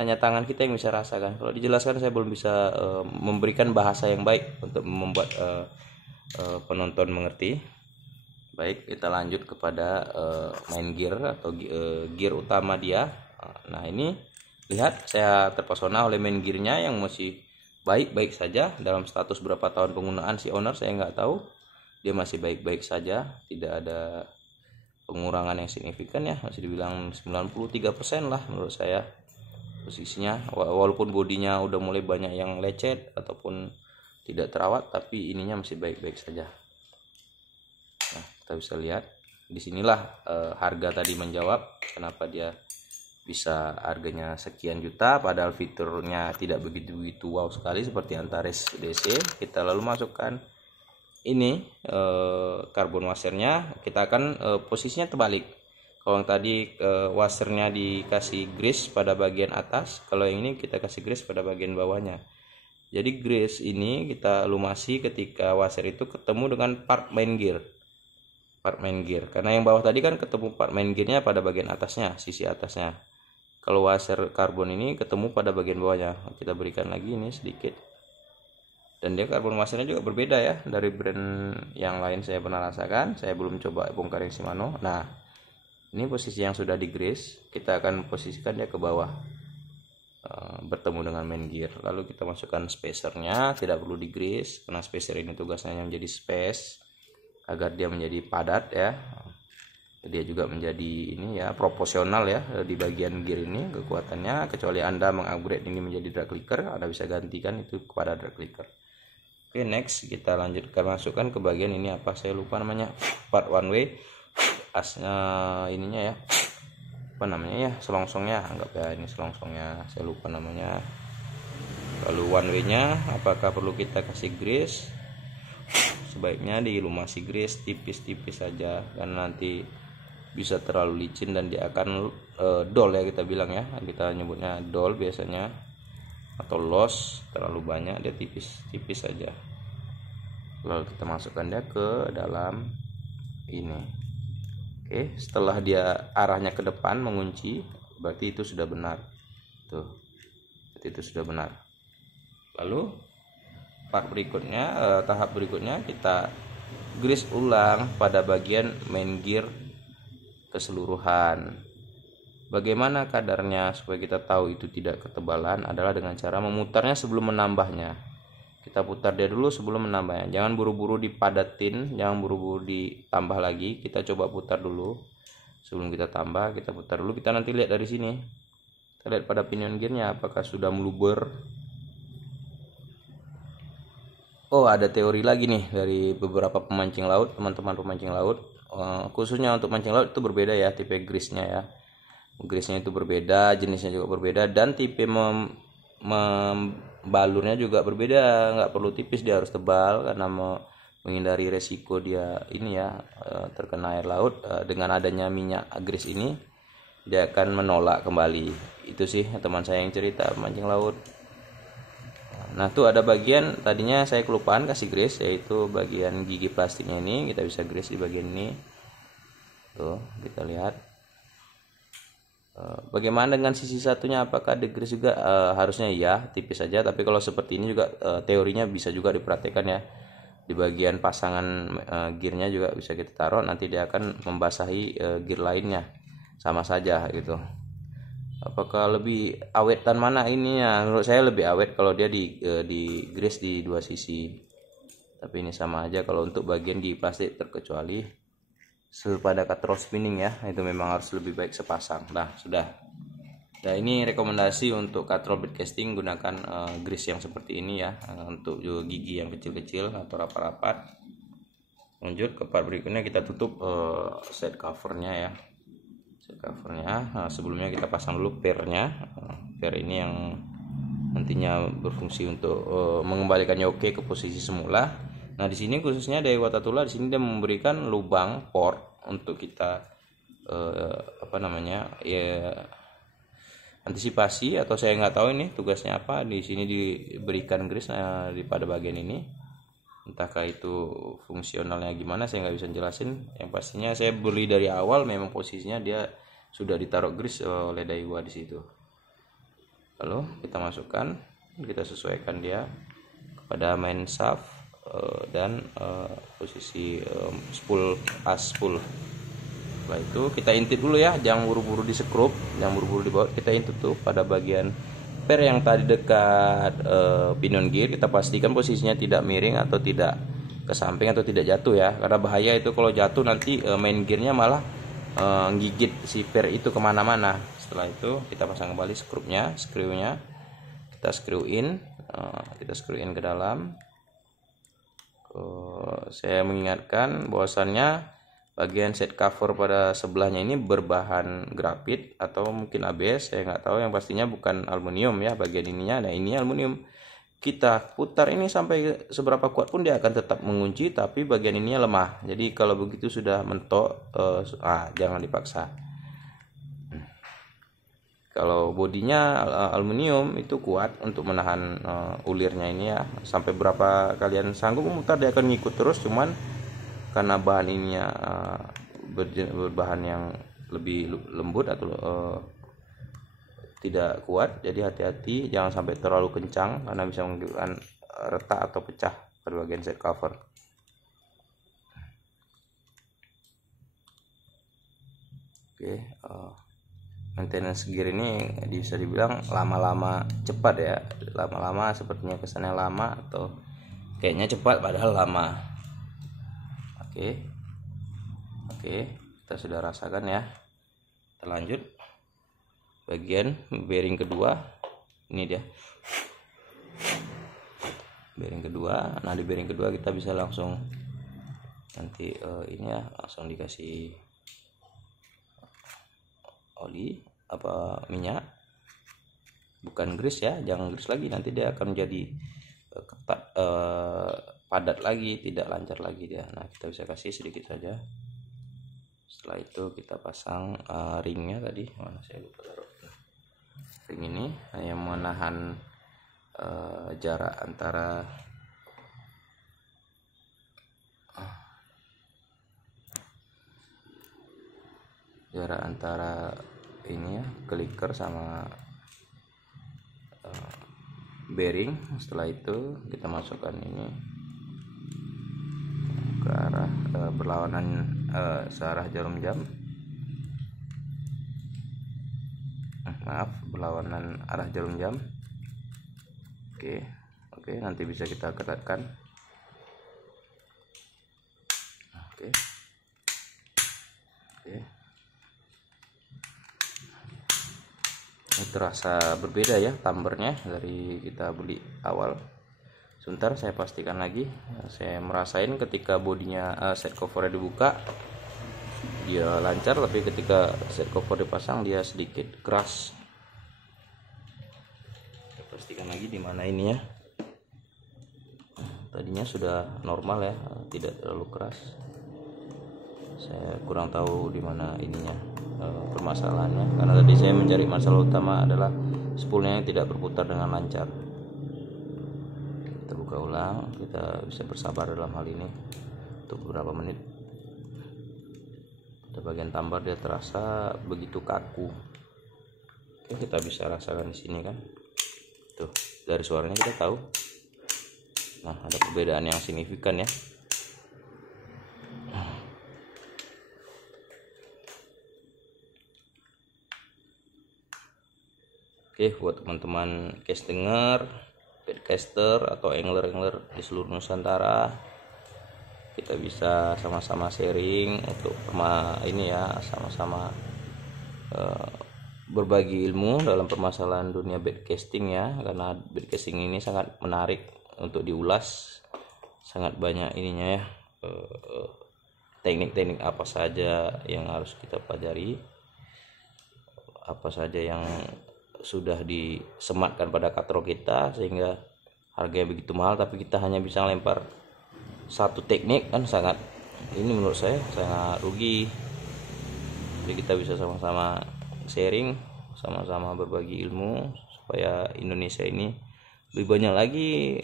Hanya tangan kita yang bisa rasakan. Kalau dijelaskan saya belum bisa memberikan bahasa yang baik untuk membuat penonton mengerti. Baik, kita lanjut kepada main gear atau gear utama dia. Nah ini lihat, saya terpesona oleh main gearnya yang masih baik-baik saja. Dalam status berapa tahun penggunaan si owner saya nggak tahu, dia masih baik-baik saja, tidak ada pengurangan yang signifikan ya, masih dibilang 93% lah menurut saya posisinya. Walaupun bodinya udah mulai banyak yang lecet ataupun tidak terawat, tapi ininya masih baik-baik saja. Nah kita bisa lihat disinilah harga tadi menjawab kenapa dia bisa harganya sekian juta, padahal fiturnya tidak begitu wow sekali seperti Antares DC. Kita lalu masukkan ini karbon washernya, kita akan posisinya terbalik. Kalau yang tadi washernya dikasih grease pada bagian atas, kalau yang ini kita kasih grease pada bagian bawahnya. Jadi grease ini kita lumasi ketika washer itu ketemu dengan part main gear, karena yang bawah tadi kan ketemu part main gearnya pada bagian atasnya, sisi atasnya. Kalau washer karbon ini ketemu pada bagian bawahnya. Kita berikan lagi ini sedikit. Dan dia karbon washernya juga berbeda ya dari brand yang lain saya pernah rasakan. Saya belum coba bongkar yang Shimano. Nah ini posisi yang sudah di grease, kita akan posisikan dia ke bawah, bertemu dengan main gear. Lalu kita masukkan spacernya, tidak perlu di grease karena spacer ini tugasnya menjadi space agar dia menjadi padat ya. Dia juga menjadi ini ya, proporsional ya di bagian gear ini kekuatannya. Kecuali Anda mengupgrade ini menjadi drag clicker, Anda bisa gantikan itu kepada drag clicker. Oke, next kita lanjutkan, masukkan ke bagian ini, apa saya lupa namanya, part one way asnya ininya ya, apa namanya ya, selongsongnya, anggap ya ini selongsongnya, saya lupa namanya. Lalu one way nya apakah perlu kita kasih grease? Sebaiknya dilumasi grease tipis-tipis saja, karena nanti bisa terlalu licin dan dia akan dol ya, kita bilang ya, kita nyebutnya dol biasanya, atau loss, terlalu banyak dia tipis-tipis saja. Lalu kita masukkan dia ke dalam ini. Oke, setelah dia arahnya ke depan mengunci, berarti itu sudah benar tuh, berarti itu sudah benar. Lalu part berikutnya, tahap berikutnya kita grease ulang pada bagian main gear keseluruhan. Bagaimana kadarnya supaya kita tahu itu tidak ketebalan adalah dengan cara memutarnya sebelum menambahnya. Kita putar dia dulu sebelum menambahnya, jangan buru-buru dipadatin, jangan buru-buru ditambah lagi. Kita coba putar dulu sebelum kita tambah, kita putar dulu. Kita nanti lihat dari sini, kita lihat pada pinion gearnya apakah sudah meluber. Oh, ada teori lagi nih dari beberapa pemancing laut, teman-teman pemancing laut. Khususnya untuk mancing laut itu berbeda ya tipe grease-nya ya. Grease-nya itu berbeda, jenisnya juga berbeda, dan tipe membalurnya juga berbeda. Nggak perlu tipis, dia harus tebal karena menghindari resiko dia ini ya terkena air laut. Dengan adanya minyak grease ini dia akan menolak kembali. Itu sih teman saya yang cerita mancing laut. Nah, tuh ada bagian tadinya saya kelupaan kasih grease, yaitu bagian gigi plastiknya ini. Kita bisa grease di bagian ini. Tuh, kita lihat. Bagaimana dengan sisi satunya? Apakah di grease juga? Harusnya iya, tipis saja. Tapi kalau seperti ini juga teorinya bisa juga diperhatikan ya. Di bagian pasangan gearnya juga bisa kita taruh. Nanti dia akan membasahi gear lainnya. Sama saja gitu. Apakah lebih awet dan mana ininya? Menurut saya lebih awet kalau dia di grease di dua sisi. Tapi ini sama aja kalau untuk bagian di plastik, terkecuali pada katrol spinning ya, itu memang harus lebih baik sepasang. Nah, sudah. Nah, ini rekomendasi untuk katrol bait casting, gunakan grease yang seperti ini ya, untuk gigi yang kecil-kecil atau rapat-rapat. Lanjut ke part berikutnya, kita tutup set covernya ya. Covernya. Sebelumnya kita pasang dulu pernya. Per ini yang nantinya berfungsi untuk mengembalikan yoke ke posisi semula. Nah, di sini khususnya dari Watatula, di sini dia memberikan lubang port untuk kita antisipasi, atau saya nggak tahu ini tugasnya apa. Di sini diberikan grease di pada bagian ini. Entahkah itu fungsionalnya gimana, saya nggak bisa jelasin. Yang pastinya saya beli dari awal memang posisinya dia sudah ditaruh grease oleh Daiwa di situ. Lalu kita masukkan, kita sesuaikan dia kepada main shaft dan posisi spool spool. Setelah itu kita intip dulu ya, jangan buru-buru di skrup, jangan buru-buru dibaut. Kita intip tuh pada bagian per yang tadi dekat pinion gear. Kita pastikan posisinya tidak miring atau tidak ke samping atau tidak jatuh ya, karena bahaya itu kalau jatuh nanti main gearnya malah gigit si per itu kemana-mana. Setelah itu kita pasang kembali skrupnya, screwnya kita screw in ke dalam. Saya mengingatkan bahwasannya bagian set cover pada sebelahnya ini berbahan grafit atau mungkin ABS, saya nggak tahu. Yang pastinya bukan aluminium ya bagian ininya. Nah, ini aluminium. Kita putar ini sampai seberapa kuat pun dia akan tetap mengunci, tapi bagian ininya lemah. Jadi kalau begitu sudah mentok, jangan dipaksa. Kalau bodinya aluminium itu kuat untuk menahan ulirnya ini ya. Sampai berapa kalian sanggup memutar dia akan ngikut terus. Cuman karena bahan ininya berbahan yang lebih lembut atau tidak kuat, jadi hati-hati jangan sampai terlalu kencang karena bisa menyebabkan retak atau pecah pada bagian set cover. Oke, maintenance gear ini bisa dibilang lama-lama cepat ya, lama-lama sepertinya kesannya lama atau kayaknya cepat padahal lama. Oke, kita sudah rasakan ya. Kita lanjut bagian bearing kedua. Ini dia bearing kedua. Nah, di bearing kedua kita bisa langsung nanti ini ya, langsung dikasih oli apa minyak, bukan grease ya, jangan grease lagi, nanti dia akan menjadi ketat, padat lagi, tidak lancar lagi dia. Nah, kita bisa kasih sedikit saja. Setelah itu kita pasang ringnya tadi, mana saya lupa taruh. Ring ini yang menahan jarak antara ini ya, clicker sama bearing. Setelah itu kita masukkan ini ke arah berlawanan searah jarum jam. Berlawanan arah jarum jam. Oke, nanti bisa kita ketatkan. Oke. Ini terasa berbeda ya tambernya dari kita beli awal. Sebentar saya pastikan lagi. Saya merasain ketika bodinya set covernya dibuka dia lancar, tapi ketika set cover dipasang dia sedikit keras. Saya pastikan lagi di mana ini ya. Tadinya sudah normal ya, tidak terlalu keras. Saya kurang tahu di mana ininya permasalahannya, karena tadi saya mencari masalah utama adalah spoolnya yang tidak berputar dengan lancar. Kita buka ulang, kita bisa bersabar dalam hal ini untuk beberapa menit. Pada bagian tambar dia terasa begitu kaku. Oke, kita bisa rasakan di sini kan. Tuh, dari suaranya kita tahu. Nah, ada perbedaan yang signifikan ya. Oke, buat teman-teman caster, podcaster atau angler di seluruh Nusantara, kita bisa sama-sama sharing untuk ini ya, sama-sama berbagi ilmu dalam permasalahan dunia baitcasting ya, karena baitcasting ini sangat menarik untuk diulas, sangat banyak ininya ya, teknik-teknik apa saja yang harus kita pelajari, apa saja yang sudah disematkan pada katrol kita sehingga harganya begitu mahal, tapi kita hanya bisa lempar satu teknik kan, sangat ini menurut saya sangat rugi. Jadi kita bisa sama-sama sharing, sama-sama berbagi ilmu supaya Indonesia ini lebih banyak lagi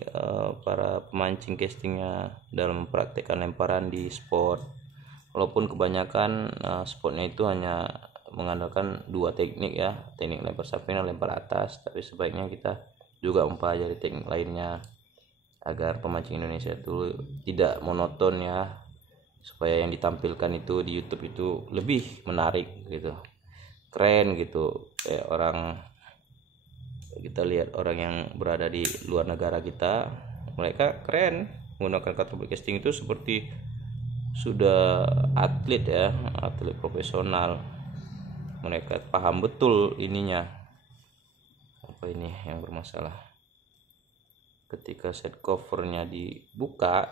para pemancing castingnya dalam mempraktekkan lemparan di spot. Walaupun kebanyakan spotnya itu hanya mengandalkan dua teknik ya, teknik lempar samping dan lempar atas, tapi sebaiknya kita juga mempelajari teknik lainnya agar pemancing Indonesia itu tidak monoton ya, supaya yang ditampilkan itu di YouTube itu lebih menarik gitu, keren gitu. Kayak orang, kita lihat orang yang berada di luar negara kita, mereka keren menggunakan katrol casting itu seperti sudah atlet ya, atlet profesional. Mereka paham betul ininya apa ini yang bermasalah. Ketika set covernya dibuka,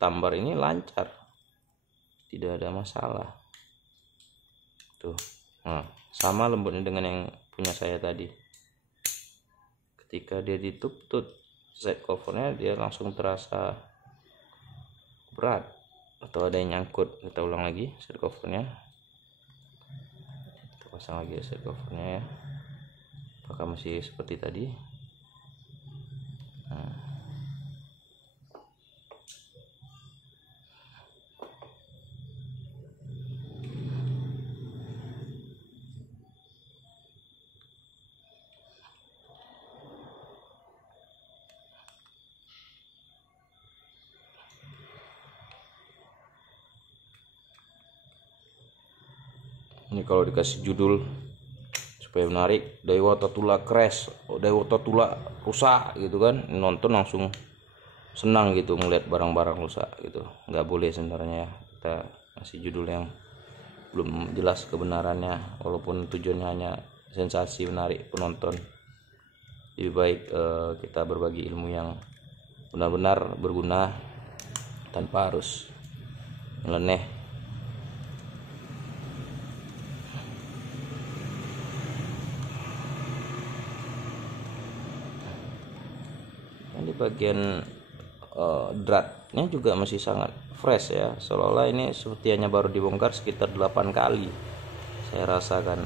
tambar ini lancar, tidak ada masalah tuh. Nah, sama lembutnya dengan yang punya saya tadi. Ketika dia ditutup set covernya, dia langsung terasa berat atau ada yang nyangkut. Kita ulang lagi set covernya, kita pasang lagi set covernya ya, apakah masih seperti tadi. Nah, ini kalau dikasih judul supaya menarik, Dewa Tatula crash, Dewa Tatula rusak gitu kan, nonton langsung senang gitu melihat barang-barang rusak gitu. Nggak boleh sebenarnya ya, kita kasih judul yang belum jelas kebenarannya, walaupun tujuannya hanya sensasi, menarik penonton. Lebih baik kita berbagi ilmu yang benar-benar berguna tanpa harus nyeleneh. Di bagian dratnya juga masih sangat fresh ya, seolah-olah ini seperti hanya baru dibongkar sekitar 8 kali. Saya rasakan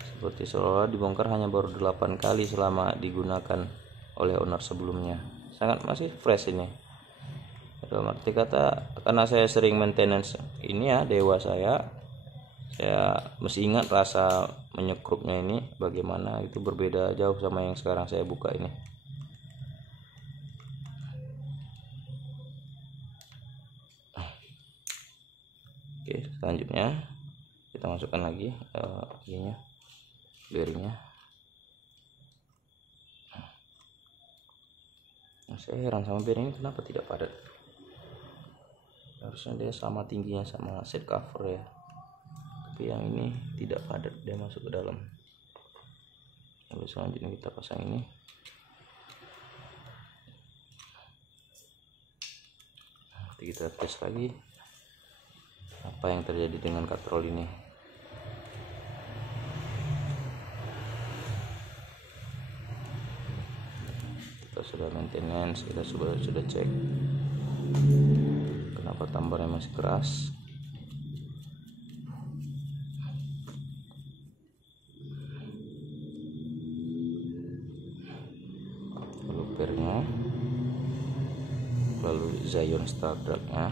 seperti seolah-olah dibongkar hanya baru 8 kali selama digunakan oleh owner sebelumnya. Sangat masih fresh ini. Dalam arti kata, karena saya sering maintenance ini ya, Dewa saya mesti ingat rasa menyekrupnya ini bagaimana, itu berbeda jauh sama yang sekarang saya buka ini. Oke, selanjutnya kita masukkan lagi ininya, bearingnya. Nah, saya heran sama bearing ini kenapa tidak padat. Harusnya dia sama tingginya sama set cover ya, tapi yang ini tidak padat, dia masuk ke dalam. Lalu selanjutnya kita pasang ini. kita tes lagi apa yang terjadi dengan katrol ini. Kita sudah maintenance, kita sudah cek kenapa tambarnya masih keras. Lalu pernya, lalu Zion Stardragnya,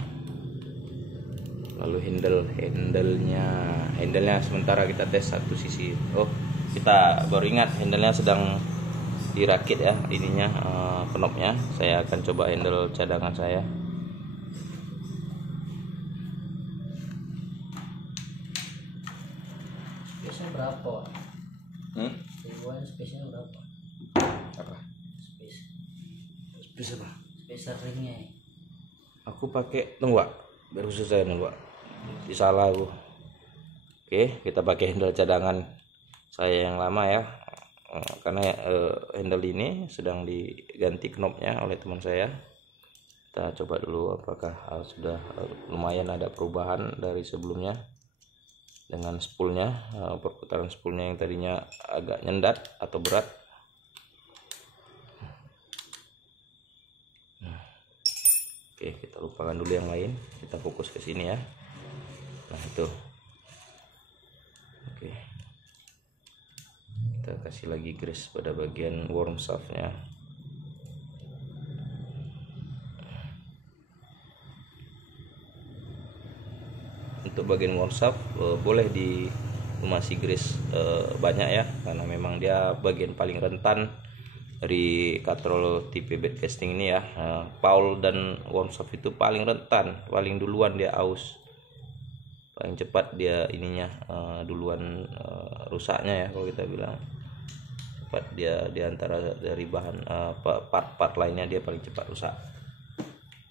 lalu handlenya sementara kita tes satu sisi. Oh, kita baru ingat handlenya sedang dirakit ya, ininya knopnya. Saya akan coba handle cadangan saya. Spesial berapa? Ribuan spesial berapa? Apa? Spesial apa? Spesial ringnya. Aku pakai tunggu biar khusus saya dulu, disalah aku. Oke, kita pakai handle cadangan saya yang lama ya, karena handle ini sedang diganti knopnya oleh teman saya. Kita coba dulu apakah sudah lumayan ada perubahan dari sebelumnya dengan spoolnya, perputaran spoolnya yang tadinya agak nyendat atau berat. Oke, kita lupakan dulu yang lain, kita fokus ke sini ya. Nah itu, oke, kita kasih lagi grease pada bagian worm shaftnya. Untuk bagian worm shaft boleh dilumasi grease banyak ya, karena memang dia bagian paling rentan dari katrol tipe bed casting ini ya. Paul dan worm shaft itu paling rentan, paling duluan dia aus, paling cepat dia ininya duluan rusaknya ya, kalau kita bilang cepat dia diantara dari bahan part-part lainnya dia paling cepat rusak.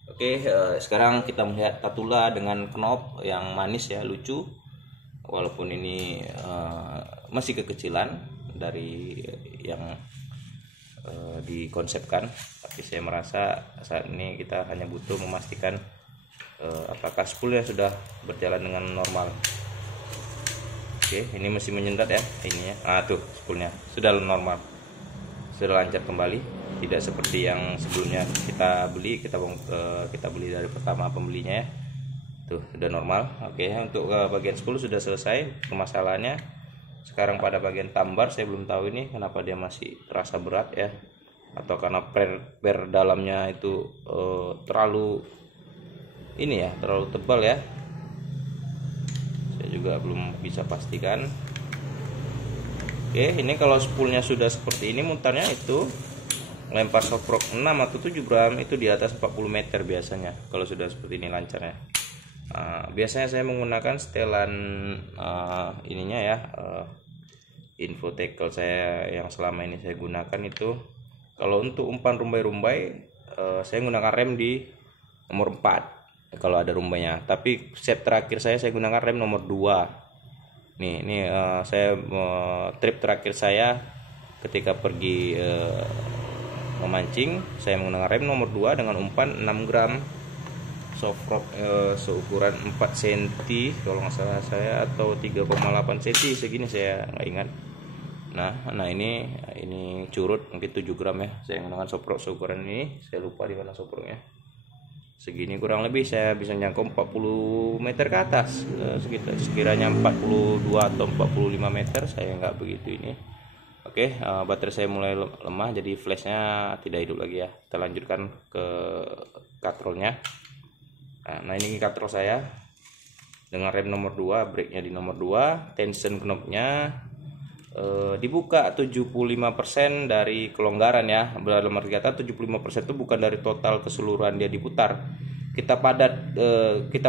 Oke, sekarang kita melihat Tatula dengan knop yang manis ya, lucu, walaupun ini masih kekecilan dari yang dikonsepkan, tapi saya merasa saat ini kita hanya butuh memastikan apakah spoolnya sudah berjalan dengan normal. Oke, ini masih menyendat ya ininya. Tuh spoolnya sudah normal, sudah lancar kembali, tidak seperti yang sebelumnya kita beli dari pertama pembelinya ya. Tuh sudah normal. Oke, untuk bagian spool sudah selesai permasalahannya. Sekarang pada bagian tambar, saya belum tahu ini kenapa dia masih terasa berat ya, atau karena per dalamnya itu terlalu ini ya, terlalu tebal ya. Saya juga belum bisa pastikan. Oke, ini kalau spoolnya sudah seperti ini mutarnya itu lempar soft rock 6 atau 7 gram itu di atas 40 meter biasanya kalau sudah seperti ini lancarnya. Biasanya saya menggunakan setelan ininya ya, info tackle saya yang selama ini saya gunakan itu. Kalau untuk umpan rumbai-rumbai saya menggunakan rem di nomor 4 kalau ada rumbainya, tapi set terakhir saya gunakan rem nomor 2. Ini saya trip terakhir saya ketika pergi memancing, saya menggunakan rem nomor 2 dengan umpan 6 gram soft rock seukuran 4 cm kalau nggak salah saya, atau 3,8 cm segini, saya nggak ingat. Nah ini curut mungkin 7 gram ya, saya menggunakan soft rock seukuran ini, saya lupa di mana soft rocknya. Segini kurang lebih saya bisa jangkau 40 meter ke atas, sekitar sekiranya 42 atau 45 meter, saya nggak begitu ini. Oke, baterai saya mulai lemah, jadi flashnya tidak hidup lagi ya. Kita lanjutkan ke katrolnya. Nah ini katrol saya dengan rem nomor 2, brake-nya di nomor 2, tension knobnya dibuka 75% dari kelonggaran ya. Dalam arti kata 75% itu bukan dari total keseluruhan dia diputar. Kita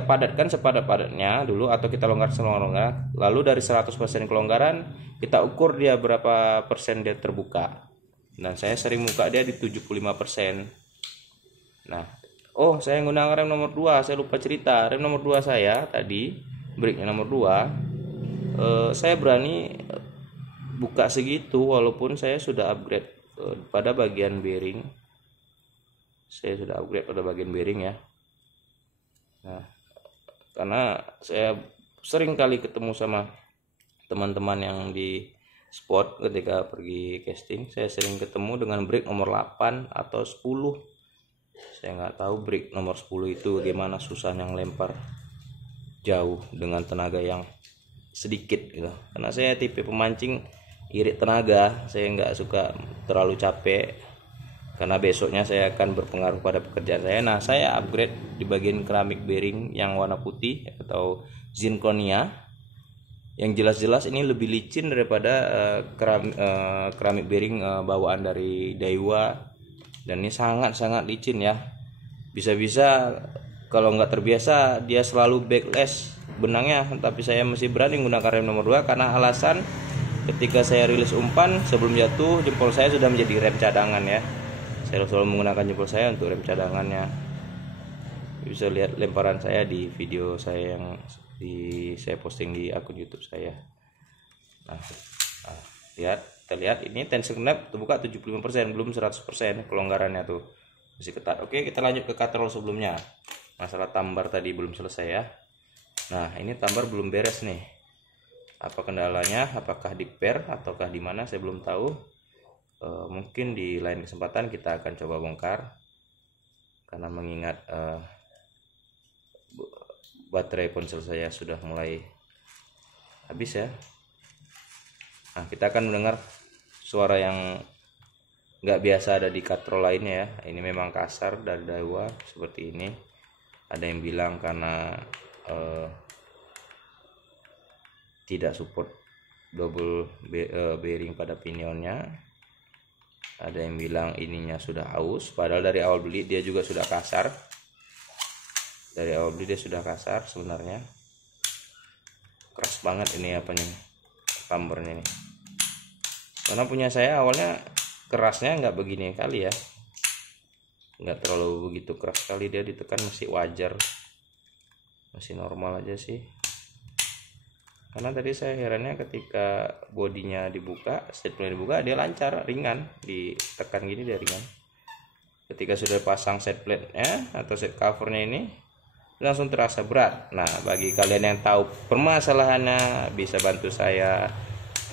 padatkan sepadat-padatnya dulu, atau kita longgar selonggar. Lalu dari 100% kelonggaran kita ukur dia berapa persen dia terbuka. Dan saya sering buka dia di 75%. Nah, saya menggunakan rem nomor 2, saya lupa cerita. Rem nomor 2 saya tadi, brake-nya nomor 2, saya berani buka segitu walaupun saya sudah upgrade pada bagian bearing. Saya sudah upgrade pada bagian bearing ya. Nah, karena saya sering kali ketemu sama teman-teman yang di spot ketika pergi casting, saya sering ketemu dengan break nomor 8 atau 10. Saya nggak tahu break nomor 10 itu bagaimana susahnya ngelempar jauh dengan tenaga yang sedikit gitu. Karena saya tipe pemancing irit tenaga, saya nggak suka terlalu capek karena besoknya saya akan berpengaruh pada pekerjaan saya. Nah, saya upgrade di bagian keramik bearing yang warna putih atau zirconia, yang jelas-jelas ini lebih licin daripada keramik bearing bawaan dari Daiwa, dan ini sangat-sangat licin ya. Bisa-bisa kalau nggak terbiasa dia selalu backlash benangnya, tapi saya masih berani menggunakan rem nomor 2 karena alasan ketika saya rilis umpan sebelum jatuh, jempol saya sudah menjadi rem cadangan ya. Saya selalu menggunakan jempol saya untuk rem cadangannya. Bisa lihat lemparan saya di video saya yang saya posting di akun YouTube saya. Nah, kita lihat ini tension knap terbuka 75%, belum 100% kelonggarannya tuh. Masih ketat. Oke, kita lanjut ke katrol sebelumnya. Masalah tambar tadi belum selesai ya. Nah, ini tambar belum beres nih. Apa kendalanya? Apakah di per ataukah di mana? Saya belum tahu. Mungkin di lain kesempatan kita akan coba bongkar. Karena mengingat baterai ponsel saya sudah mulai habis ya. Nah, kita akan mendengar suara yang nggak biasa ada di katrol lainnya ya. Ini memang kasar dari Daiwa seperti ini. Ada yang bilang karena tidak support double bearing pada pinionnya. Ada yang bilang ininya sudah aus, padahal dari awal beli dia juga sudah kasar. Dari awal beli dia sudah kasar sebenarnya. Keras banget ini apanya, tambornya nih. Karena punya saya awalnya kerasnya nggak begini kali ya, nggak terlalu begitu keras kali, dia ditekan masih wajar, masih normal aja sih. Karena tadi saya herannya ketika bodinya dibuka, setplate dibuka, dia lancar, ringan, ditekan gini dia ringan. Ketika sudah pasang set plate-nya atau set covernya ini langsung terasa berat. Nah, bagi kalian yang tahu permasalahannya bisa bantu saya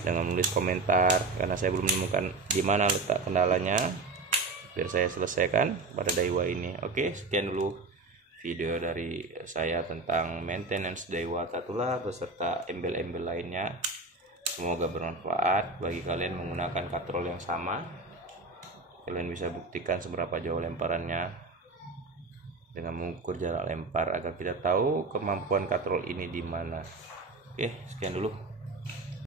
dengan menulis komentar, karena saya belum menemukan di mana letak kendalanya, biar saya selesaikan pada Daiwa ini. Oke, sekian dulu video dari saya tentang maintenance Daiwa Tatula beserta embel-embel lainnya. Semoga bermanfaat bagi kalian menggunakan katrol yang sama. Kalian bisa buktikan seberapa jauh lemparannya dengan mengukur jarak lempar agar kita tahu kemampuan katrol ini di mana. Oke, sekian dulu.